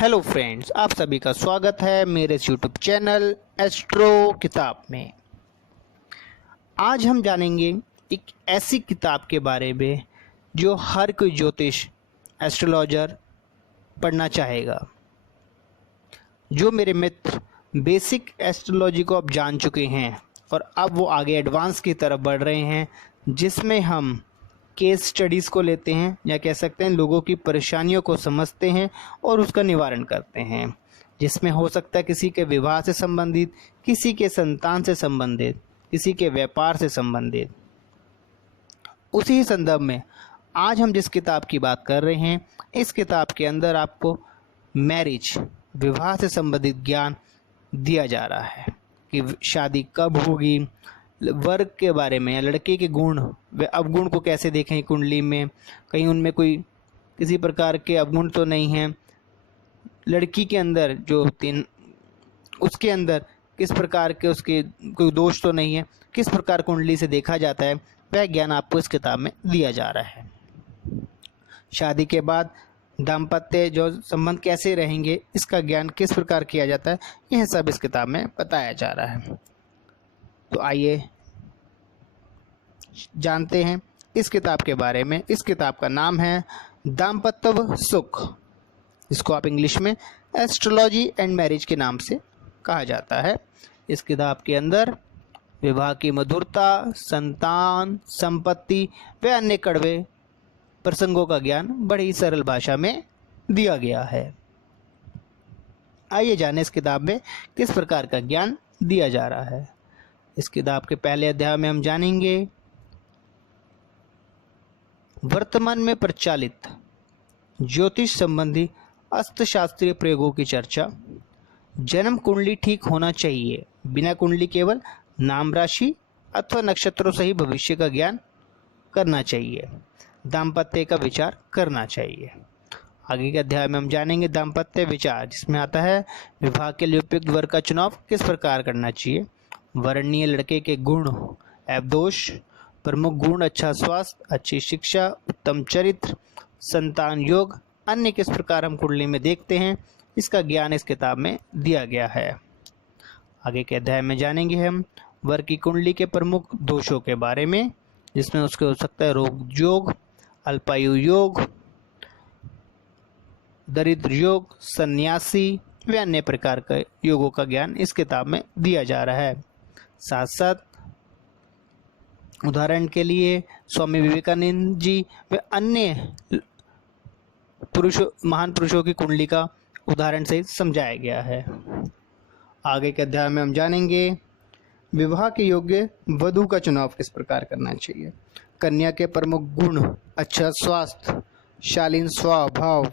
Hello friends, आप सभी का स्वागत है मेरे यूट्यूब चैनल एस्ट्रो किताब में। आज हम जानेंगे एक ऐसी किताब के बारे में जो हर कोई ज्योतिष एस्ट्रोलॉजर पढ़ना चाहेगा। जो मेरे मित्र बेसिक एस्ट्रोलॉजी को अब जान चुके हैं और अब वो आगे एडवांस की तरफ बढ़ रहे हैं, जिसमें हम केस स्टडीज़ को लेते हैं या कह सकते हैं लोगों की परेशानियों को समझते हैं और उसका निवारण करते हैं, जिसमें हो सकता है किसी के विवाह से संबंधित, किसी के संतान से संबंधित, किसी के व्यापार से संबंधित। उसी संदर्भ में आज हम जिस किताब की बात कर रहे हैं, इस किताब के अंदर आपको मैरिज, विवाह से संबंधित ज्ञान दिया जा रहा है कि शादी कब होगी, वर्ग के बारे में या लड़के के गुण व अवगुण को कैसे देखें कुंडली में, कहीं उनमें कोई किसी प्रकार के अवगुण तो नहीं हैं, लड़की के अंदर जो उसके अंदर किस प्रकार के उसके कोई दोष तो नहीं है, किस प्रकार कुंडली से देखा जाता है, वह ज्ञान आपको इस किताब में दिया जा रहा है। शादी के बाद दाम्पत्य जो संबंध कैसे रहेंगे, इसका ज्ञान किस प्रकार किया जाता है, यह सब इस किताब में बताया जा रहा है। तो आइए जानते हैं इस किताब के बारे में। इस किताब का नाम है दाम्पत्य सुख, इसको आप इंग्लिश में एस्ट्रोलॉजी एंड मैरिज के नाम से कहा जाता है। इस किताब के अंदर विवाह की मधुरता, संतान, संपत्ति व अन्य कड़वे प्रसंगों का ज्ञान बड़ी ही सरल भाषा में दिया गया है। आइए जानें इस किताब में किस प्रकार का ज्ञान दिया जा रहा है। इस किताब के पहले अध्याय में हम जानेंगे वर्तमान में प्रचलित ज्योतिष संबंधी अस्तशास्त्रीय प्रयोगों की चर्चा, जन्म कुंडली ठीक होना चाहिए, बिना कुंडली केवल नाम राशि अथवा नक्षत्रों से ही भविष्य का ज्ञान करना चाहिए, दाम्पत्य का विचार करना चाहिए। आगे के अध्याय में हम जानेंगे दाम्पत्य विचार, जिसमें आता है विवाह के लिए उपयुक्त वर का चुनाव किस प्रकार करना चाहिए, वर्णीय लड़के के गुण एवं दोष, प्रमुख गुण अच्छा स्वास्थ्य, अच्छी शिक्षा, उत्तम चरित्र, संतान योग, अन्य किस प्रकार हम कुंडली में देखते हैं, इसका ज्ञान इस किताब में दिया गया है। आगे के अध्याय में जानेंगे हम वर की कुंडली के प्रमुख दोषों के बारे में, जिसमें उसके हो सकता है रोग योग, अल्पायु योग, दरिद्र योग, सन्यासी व अन्य प्रकार के योगों का ज्ञान इस किताब में दिया जा रहा है। साथ साथ उदाहरण के लिए स्वामी विवेकानंद जी व अन्य महान पुरुषों की कुंडली का उदाहरण से समझाया गया है। आगे के अध्याय में हम जानेंगे विवाह के योग्य वधू का चुनाव किस प्रकार करना चाहिए, कन्या के प्रमुख गुण अच्छा स्वास्थ्य, शालीन स्वभाव,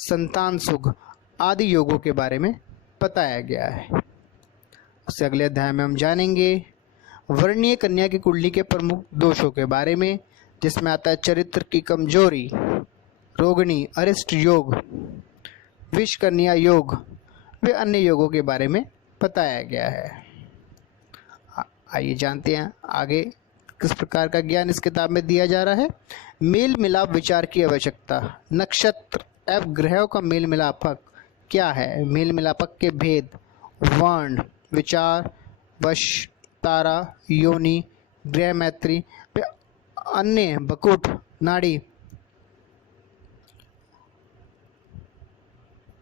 संतान सुख आदि योगों के बारे में बताया गया है। उससे अगले अध्याय में हम जानेंगे वर्णीय कन्या की कुंडली के प्रमुख दोषों के बारे में, जिसमें आता है चरित्र की कमजोरी, रोगिणी अरिष्ट योग, विष कन्या योग व अन्य योगों के बारे में बताया गया है। आइए जानते हैं आगे किस प्रकार का ज्ञान इस किताब में दिया जा रहा है। मेल मिलाप विचार की आवश्यकता, नक्षत्र एवं ग्रहों का मेल मिलापक क्या है, मेल मिलापक के भेद, वर्ण, विचार, वश, तारा, योनि, ग्रह मैत्री व अन्य बकुट, नाड़ी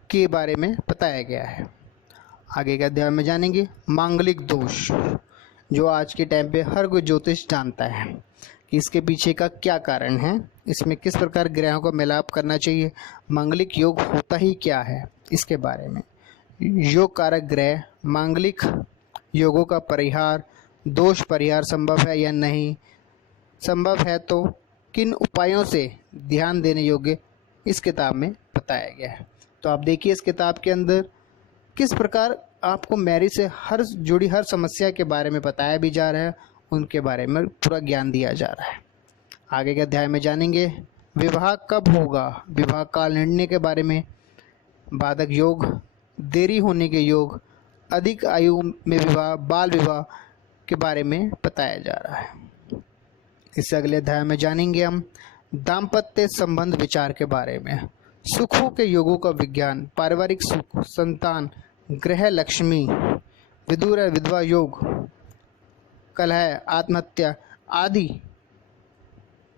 के बारे में बताया गया है। आगे के अध्याय में जानेंगे मांगलिक दोष, जो आज के टाइम पे हर कोई ज्योतिष जानता है कि इसके पीछे का क्या कारण है, इसमें किस प्रकार ग्रहों का मिलाप करना चाहिए, मांगलिक योग होता ही क्या है, इसके बारे में, योग कारक ग्रह, मांगलिक योगों का परिहार, दोष परिहार संभव है या नहीं, संभव है तो किन उपायों से ध्यान देने योग्य इस किताब में बताया गया है। तो आप देखिए इस किताब के अंदर किस प्रकार आपको मैरिज से जुड़ी हर समस्या के बारे में बताया भी जा रहा है, उनके बारे में पूरा ज्ञान दिया जा रहा है। आगे के अध्याय में जानेंगे विवाह कब होगा, विवाह काल निर्णय के बारे में, बाधक योग, देरी होने के योग, अधिक आयु में विवाह, बाल विवाह के बारे में बताया जा रहा है। इससे अगले अध्याय में जानेंगे हम दाम्पत्य संबंध विचार के बारे में, सुखों के योगों का विज्ञान, पारिवारिक सुख, संतान, ग्रह लक्ष्मी, विदुर विधवा योग, कलह, आत्महत्या आदि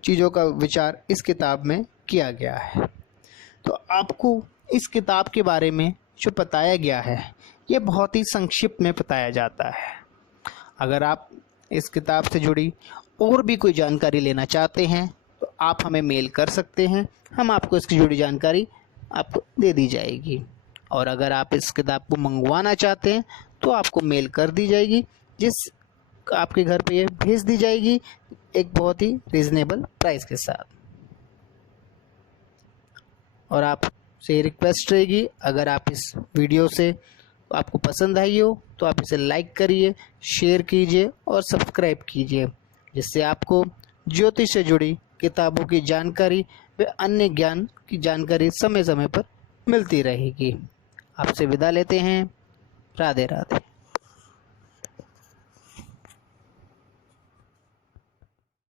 चीज़ों का विचार इस किताब में किया गया है। तो आपको इस किताब के बारे में जो बताया गया है ये बहुत ही संक्षिप्त में बताया जाता है। अगर आप इस किताब से जुड़ी और भी कोई जानकारी लेना चाहते हैं तो आप हमें मेल कर सकते हैं, हम आपको इसकी जुड़ी जानकारी आपको दे दी जाएगी। और अगर आप इस किताब को मंगवाना चाहते हैं तो आपको मेल कर दी जाएगी, जिस आपके घर पे ये भेज दी जाएगी एक बहुत ही रीज़नेबल प्राइस के साथ। और आपसे रिक्वेस्ट रहेगी, अगर आप इस वीडियो से आपको पसंद आई हो तो आप इसे लाइक करिए, शेयर कीजिए और सब्सक्राइब कीजिए, जिससे आपको ज्योतिष से जुड़ी किताबों की जानकारी व अन्य ज्ञान की जानकारी समय समय पर मिलती रहेगी। आपसे विदा लेते हैं। राधे राधे।